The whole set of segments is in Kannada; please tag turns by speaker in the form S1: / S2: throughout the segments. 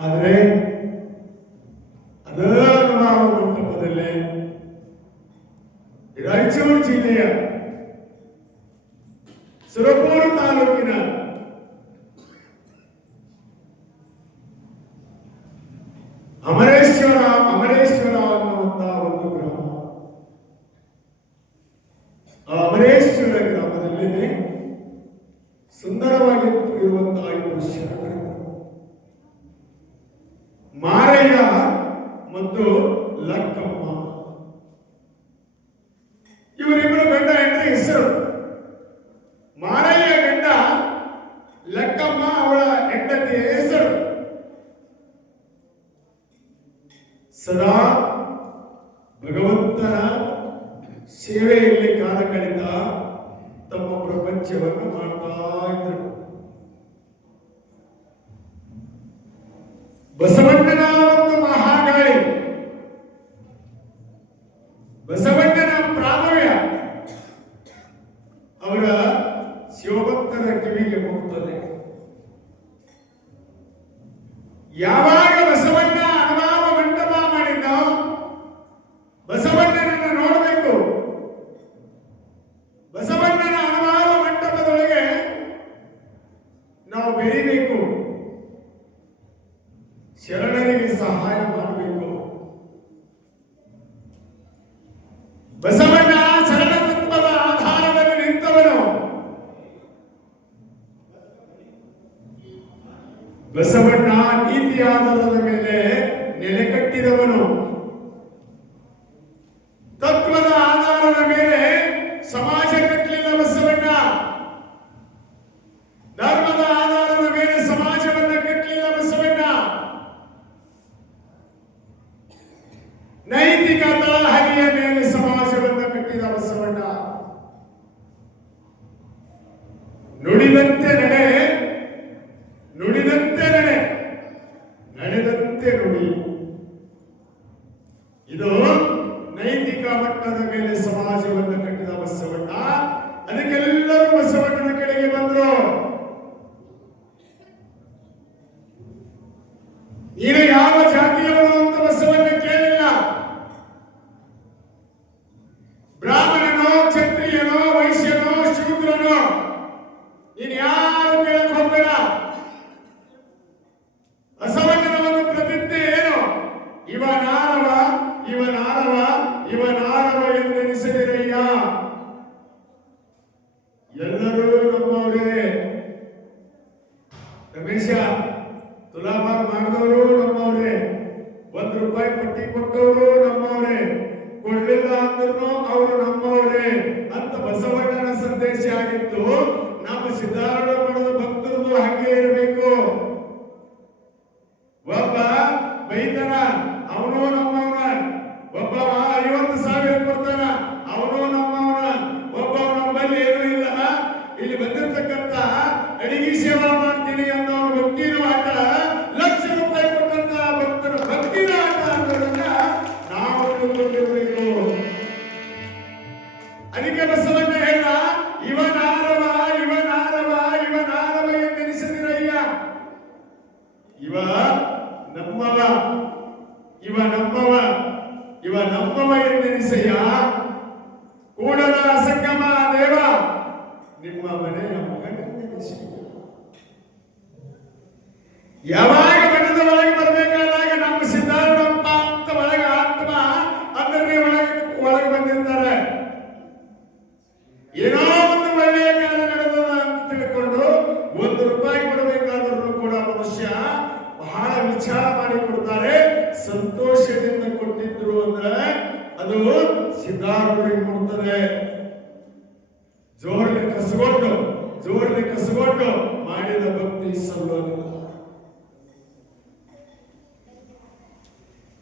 S1: ಆದರೆ ಅದನ್ನು ನಾವು ನೋಡ್ತಪ್ಪದಲ್ಲಿ ರಾಯಚೂರು ಜಿಲ್ಲೆಯ ಭಗವಂತನ ಸೇವೆಯಲ್ಲಿ ಕಾಲ ಕಳೆದ ತಮ್ಮ ಪ್ರಪಂಚವನ್ನು ಮಾಡ್ತಾ ಇದ್ರು. ಬಸವಣ್ಣನ ಬಸವಣ್ಣ ನೀತಿಯಾಧಾರದ ಮೇಲೆ ನೆಲೆ ಕಟ್ಟಿದವನು.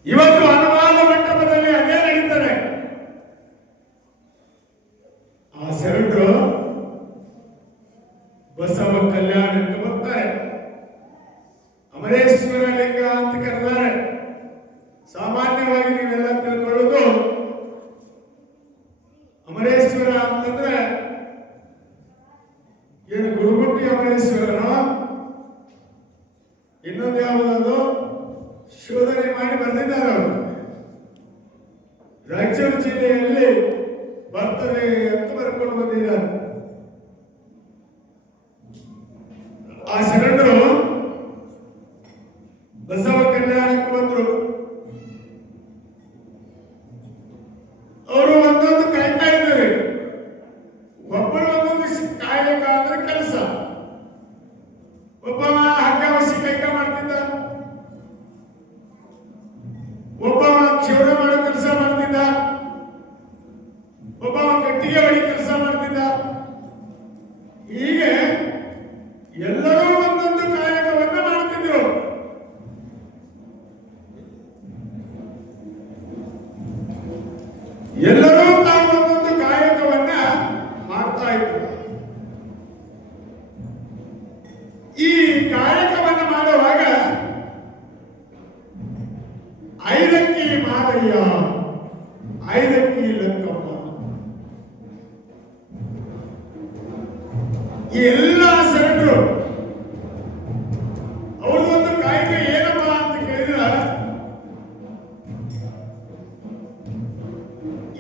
S1: 今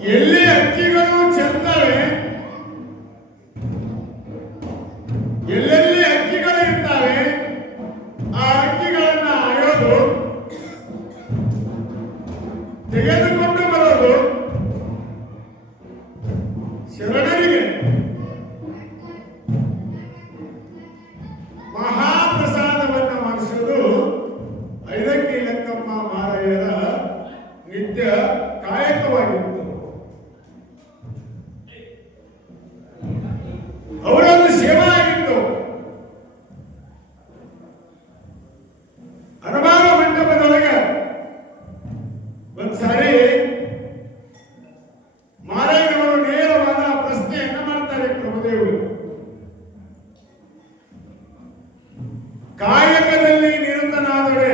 S1: 50 ಕಾಯಕದಲ್ಲಿ ನಿರತನಾದರೆ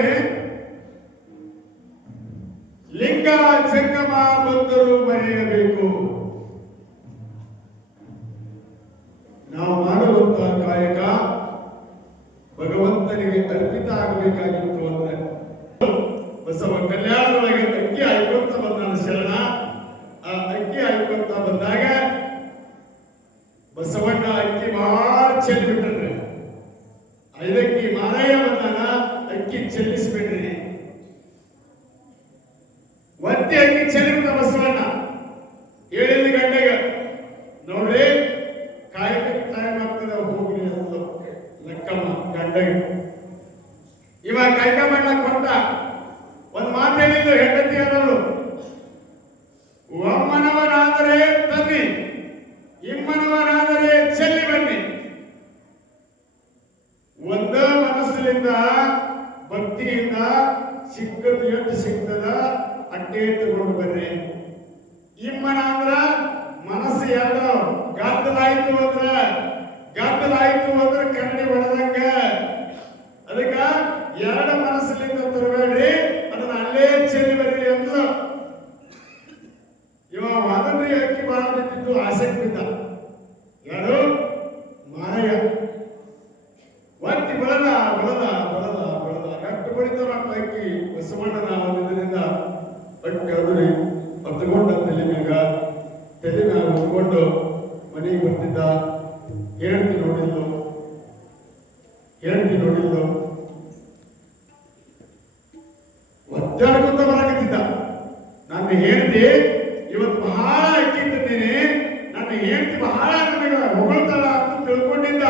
S1: ಎಷ್ಟು ಸಿಗ್ತದ? ಅಟ್ಟೆ ತಗೊಂಡು ಬರ್ರಿ. ಇಮ್ಮನ ಅಂದ್ರ ಮನಸ್ಸು ಯಾವ್ದು ಗದ್ದಲಾಯ್ತು ಅಂದ್ರ ಗದ್ದಲಾಯ್ತು ಅಂದ್ರ ಕನ್ನಡಿ ಹೊಡೆದಂಗ ಅದಕ್ಕ ಎರಡ ಮನಸ್ಸಿನಿಂದ ತರಬೇಡ್ರಿ, ಅದನ್ನ ಅಲ್ಲೇ ಚೆಲ್ಲಿ ಬರ್ರಿ ಎಂದು ಇವ ಅದನ್ನೇ ಅಕ್ಕಿ ಬಾಳ ಬಿಟ್ಟಿದ್ದು ಆಸಕ್ತಿ ಬಿದ್ದ. ಅಡ್ಡಾಡ್ಕೊಂತ ಬರಕತ್ತಿದ್ದ ನನ್ನ ಹೆಂಡತಿ ಇವತ್ತು ಬಹಳ ಅಕ್ಕಿ ತಿಂದೇನೆ ನನ್ನ ಹೆಂಡತಿ ಬಹಳ ನನಗೆ ಹೊಗಳ್ತಾಳ ಅಂತ ತಿಳ್ಕೊಂಡಿದ್ದ.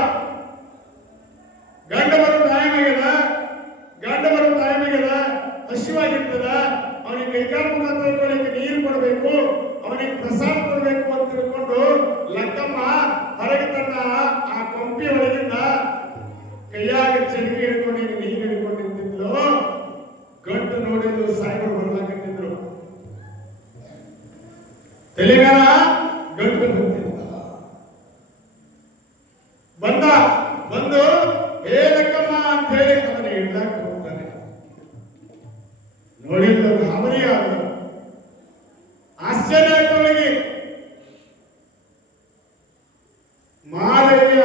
S1: ಮಾದರಿಯ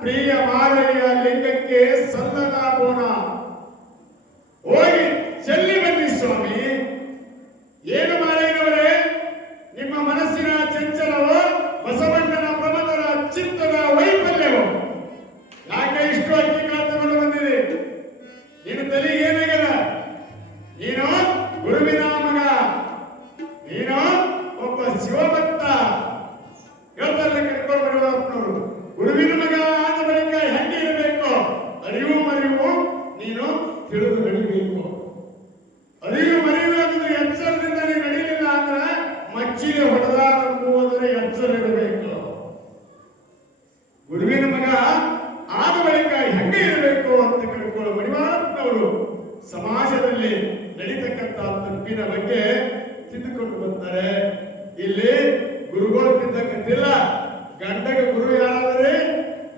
S1: ಪ್ರಿಯ ಮಾದರಿಯ ಲಿಂಗಕ್ಕೆ ಸಲ್ಲದ ತಿದ್ದುಕೊಂಡು ಬರ್ತಾರೆ ಇಲ್ಲಿ ಗುರುಗಳು ತಿದ್ದಕ್ಕಂತಿಲ್ಲ ಗಂಡಗ ಗುರು ಯಾರಾದ್ರೆ?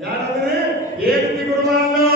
S1: ಯಾರಾದ್ರಿ? ಏಕತಿ ಗುರುಗಳನ್ನು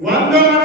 S1: One dollar.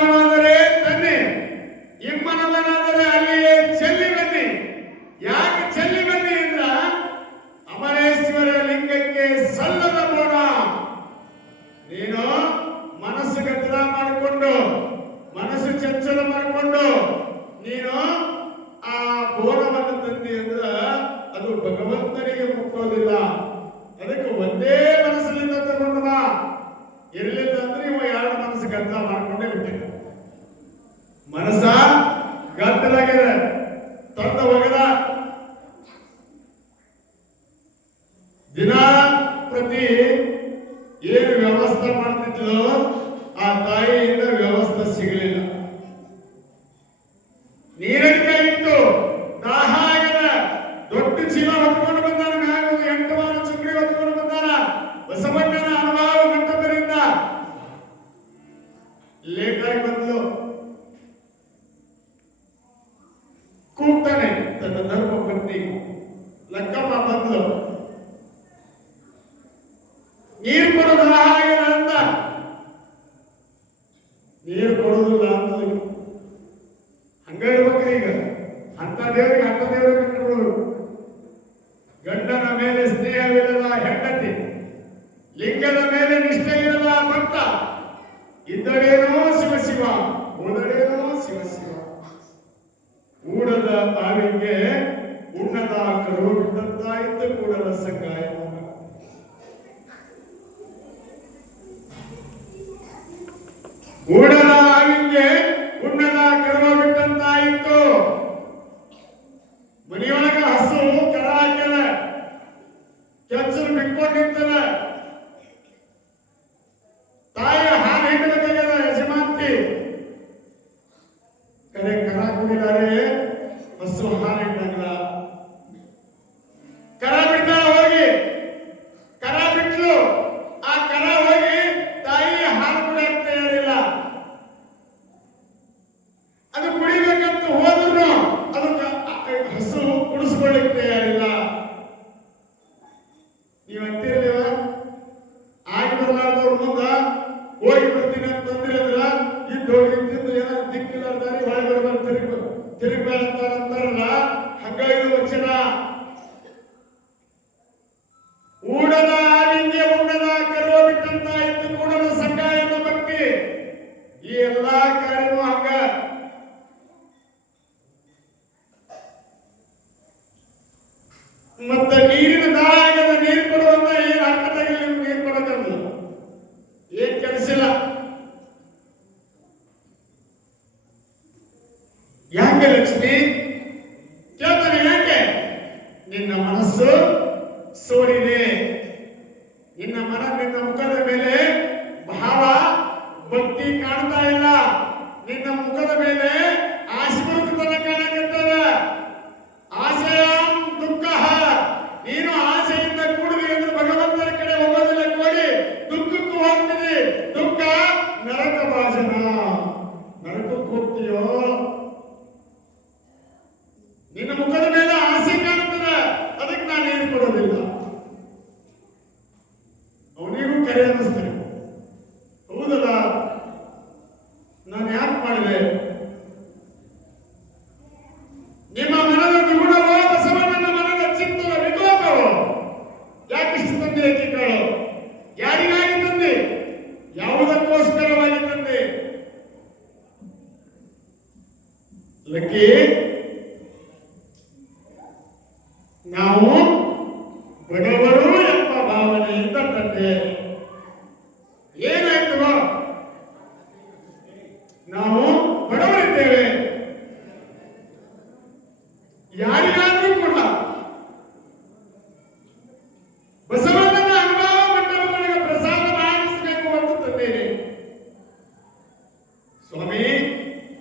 S1: ಸಮಯದಲ್ಲಿ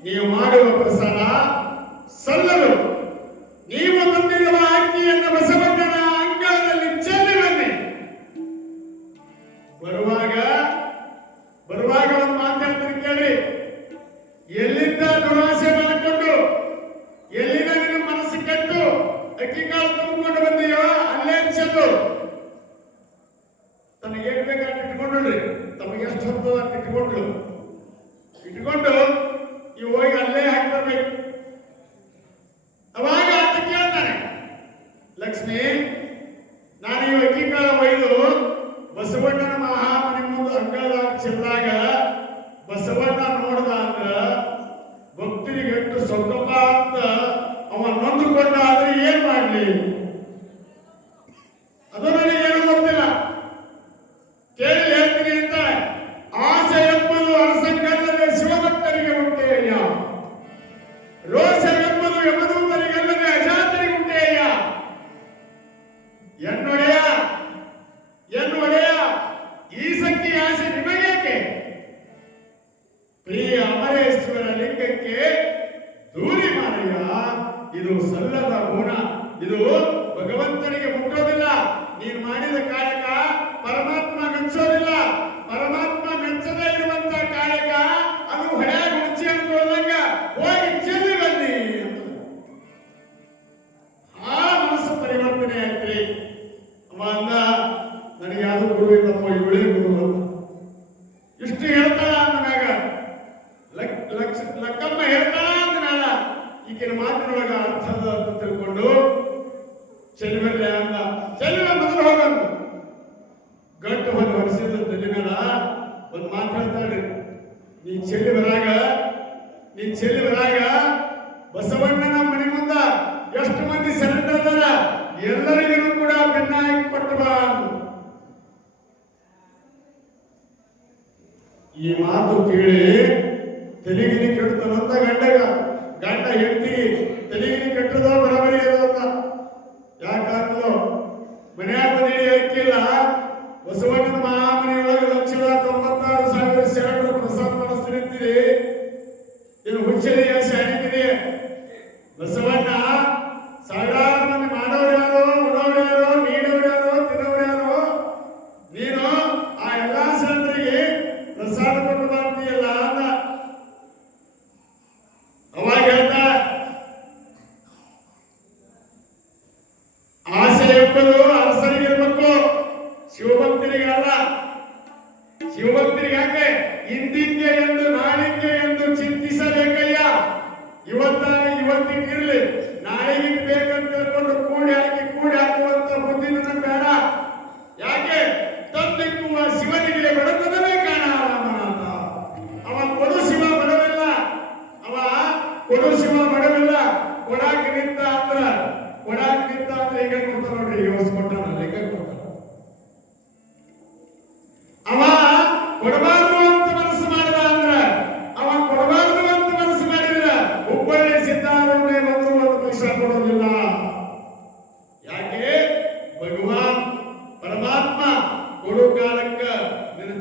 S1: ನೀವು ಮಾಡುವ ಪ್ರಸಾದ ಸಲ್ಲರು ನೀವು ತಂದಿರುವ ಅಕ್ಕಿಯನ್ನು ಬಸವ தேனிலே ಚೆಲ್ಬಿಡ್ಲೆ ಅಂತ. ಚೆಲ್ಲಿನ ಮುಂದೆ ಹೋಗಂತ. ಗಂಟು ಬಂದು ಹೊಡೆಸಿದ್ರು ತಲೆ ಮೇಲ ಒಂದು ಮಾತಾಡ್ತಾಡ್ರಿ ನೀ ಚೆಲ್ಲಿ ಬರಾಗ ನೀ ಚೆಲ್ಲಿ ಬರಾಗ ಬಸವಣ್ಣನ ಮನೆ ಮುಂದ ಎಷ್ಟು ಮಂದಿ ಸೆಲೆಕ್ಟ್ ಅದಾರ ಎಲ್ಲರಿಗೂ ಕೂಡ ಬೆನ್ನ ಹಾಕಿ ಕೊಟ್ಟು ಬಾ ಈ ಮಾತು ಕೇಳಿ ತಲೆಗಿರಿ ಕೆಡ್ತಾನಂತ ಗಂಡ ಗಂಡ ಹೆಂಡತಿ ತಲೆಗಿರಿ ಕೆಟ್ಟದ ಬರಬರಿ ಅದ ಸಾಕಾಗ್ಲು ಮನ್ಯಾಗ ಮನೆ ಐಕ್ಕಿಲ್ಲ ಬಸವಣ್ಣನ ಮಹಾಮನೆಯೊಳಗೆ ಲಕ್ಷದ ತೊಂಬತ್ತಾರು ಸಾವಿರ ಶರಣರು ಪ್ರಸಾದ ಮಾಡಿಸ್ತಿರ್ತೀರಿ ಇನ್ನು ಹುಚ್ಚರಿಯ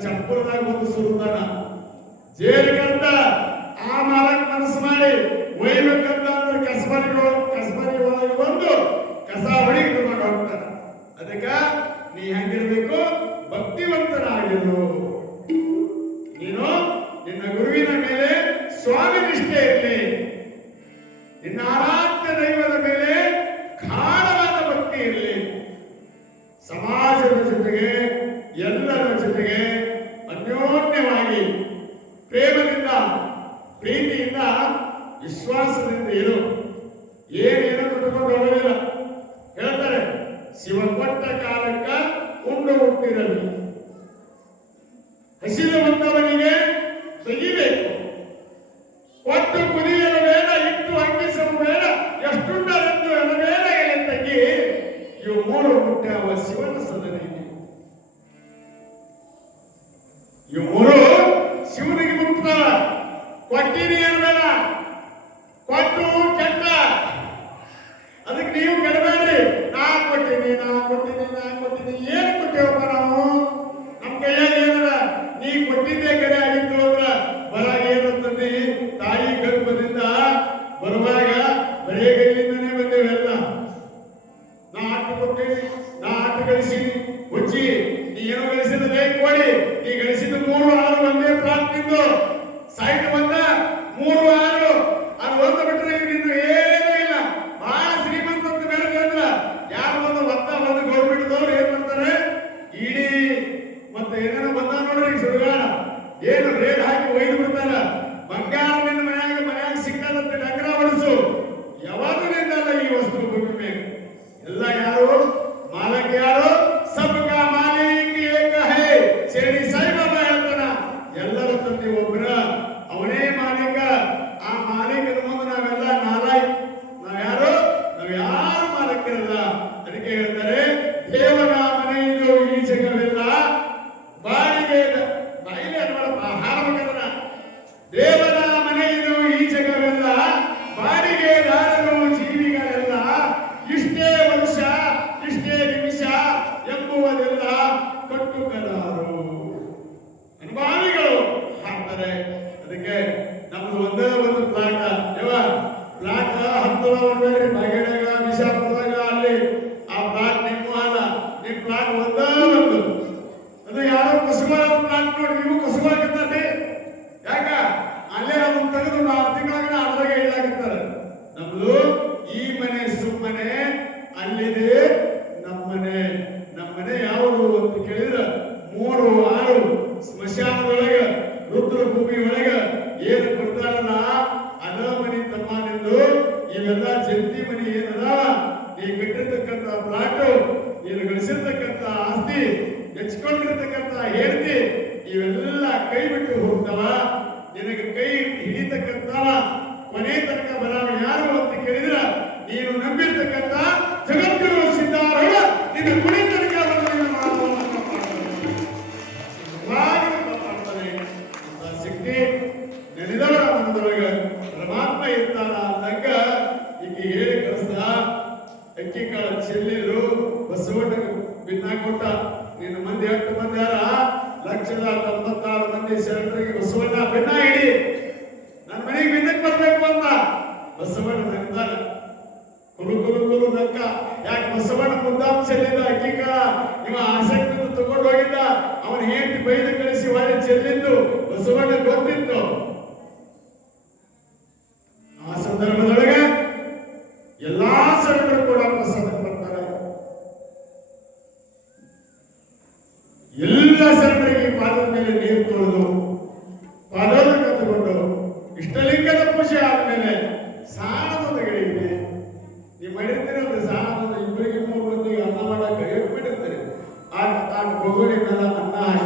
S1: ಚಪ್ಪಲದಾಗ ಒಂದು ಸುರುತ್ತಾನ ಜೇರಿಗಂತ ಆ ಮಾಲಕ್ ಮನಸ್ಸು ಮಾಡಿ, ಒಯ್ಬೇಕಂತ ಅಂದ್ರೆ ಕಸಬರಿಗಳು, ಕಸಬರಿ ಒಳಗೆ ಬಂದು ಕಸ ಹೊಡಿಗೆ ಹೋಗ್ತಾನೆ. ಅದಕ್ಕ ನೀ ಹೆಂಗ ಏನು ರೇಡ್ ಹಾಕಿ ಒಯ್ದು ಬಿಡ್ತಾರ ಚೆಲ್ಲಿದ್ರು ಬಸವಣ್ಣ ಭಿನ್ನ ಕೊಟ್ಟ. ನೀನು ಮಂದಿ ಹತ್ತು ಮಂದಿ ಯಾರ? ಲಕ್ಷದ ತೊಂಬತ್ತಾರು ಮಂದಿ ಶರಣರಿಗೆ ಬಸವಣ್ಣ ಭಿನ್ನ ಹಿಡಿ ನನ್ನ ಮನೆಗೆ ಭಿನ್ನಕ್ಕೆ ಬರ್ಬೇಕು ಅಂತ. ಬಸವಣ್ಣ ನಗ್ತಾನೆ ಕುಲು ಕುಲು ಕುಲು ನಕ್ಕ ಯಾಕೆ ಬಸವಣ್ಣ ಮುಂದಾಮ್ ಚೆಲ್ಲಿದ ಅಕ್ಕಿಕ? ಇವ ಆಸಕ್ತಿಯನ್ನು ತಗೊಂಡು ಹೋಗಿದ್ದ ಅವನ ಹೆಂಡತಿ ಬೈದು ಕಳಿಸಿ ಒಳ್ಳೆ ಚೆಲ್ಲಿದ್ದು. ಬಸವಣ್ಣ ಗೊತ್ತಿತ್ತು.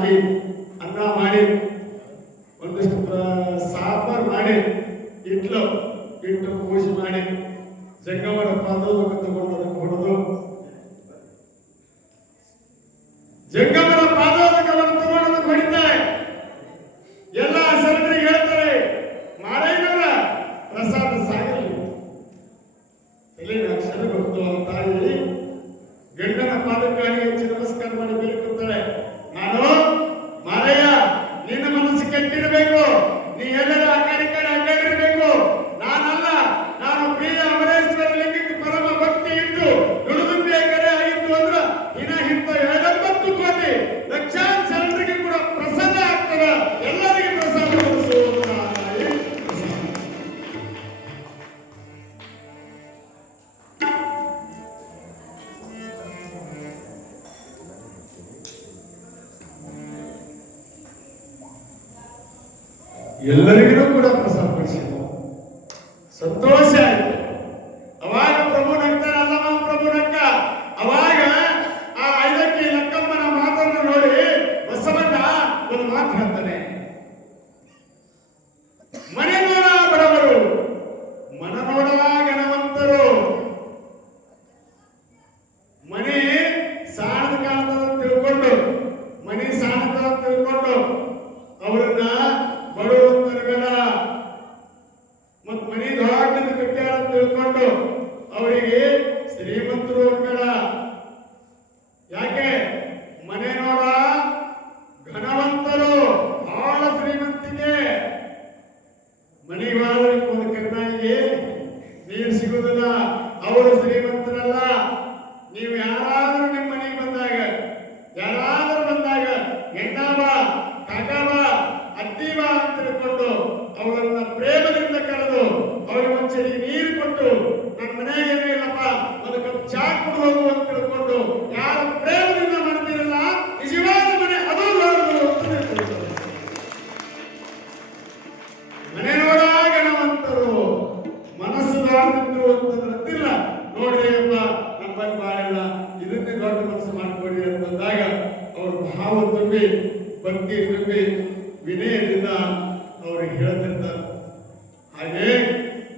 S1: ಮಾಡಿ ಅನ್ನ ಮಾಡಿ ಒಂದಷ್ಟು ಸಾಂಬಾರು ಮಾಡಿ ಇಟ್ಲು ಇಟ್ಟು ಪೂಜೆ ಮಾಡಿ ಜಂಗಮರ ಪಾದ ತಗೊಂಡು ಹೊಡೆದು ಎಲ್ಲರಿಗೂ ಕೂಡ ಪ್ರಸಾದ ಪಡಿಸಿದ್ದು ಸಂತೋಷ ಆಯ್ತು. ಮನೆ ಒಂದು ಕರ್ನಾಯಿಗೆ ನೀರು ಸಿಗುವುದಿಲ್ಲ, ಅವರು ಶ್ರೀಮಂತರಲ್ಲ. ನೀವು ಯಾರಾದರೂ ನಿಮ್ಮ ಮನೆಗೆ ಬಂದಾಗ, ಯಾರಾದರೂ ಬಂದಾಗ ಹೆಣ್ಣಾವ ಅತ್ತಿ ಬಾ ಅಂತ ತಿಳ್ಕೊಂಡು ಅವರನ್ನ ಪ್ರೇಮದಿಂದ ಕರೆದು ಅವರಿಗೆ ಒಂಚರಿಗೆ ನೀರು ಕೊಟ್ಟು ನನ್ನ ಮನೆ ಏನೇ ಇಲ್ಲಪ್ಪ, ಒಂದು ಕಪ್ ಚಾಕ್ ಕೊಡು ಅಂತ ತಿಳ್ಕೊಂಡು ಯಾರು ಪ್ರೇಮದಿಂದ ಮಾಡೋದು ಮಾಡಿಲ್ಲ ಇದನ್ನೇ ದೊಡ್ಡ ಮನಸ್ಸು ಮಾಡಿಕೊಡಿ ಅಂತ ಬಂದಾಗ ಅವರು ಭಾವ ತುಂಬಿ, ಭಕ್ತಿ ತುಂಬಿ ವಿನಯದಿಂದ ಅವ್ರಿಗೆ ಹೇಳ್ತಿರ್ತಾರೆ. ಹಾಗೆ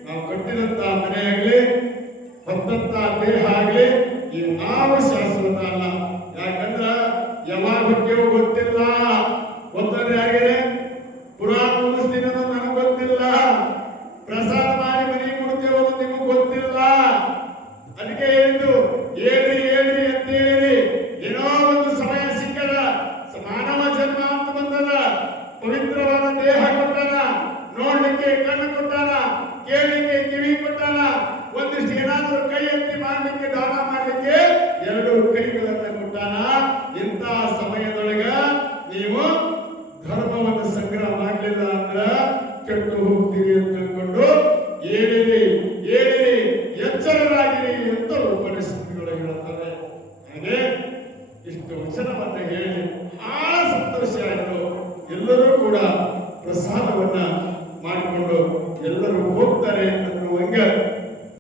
S1: ನಾವು ಕಟ್ಟಿದಂತ ಮನೆ ಆಗಲಿ, ಹೊತ್ತಂತ ದೇಹ ಆಗಲಿ ಯಾವ ಶಾಶ್ವತ ಅಲ್ಲ. ಯಾಕಂದ್ರ ಯಾವ ಬಗ್ಗೆಯೂ ಗೊತ್ತಿಲ್ಲ ಗೊತ್ತಂದ್ರೆ ಯಾರಿಗೆ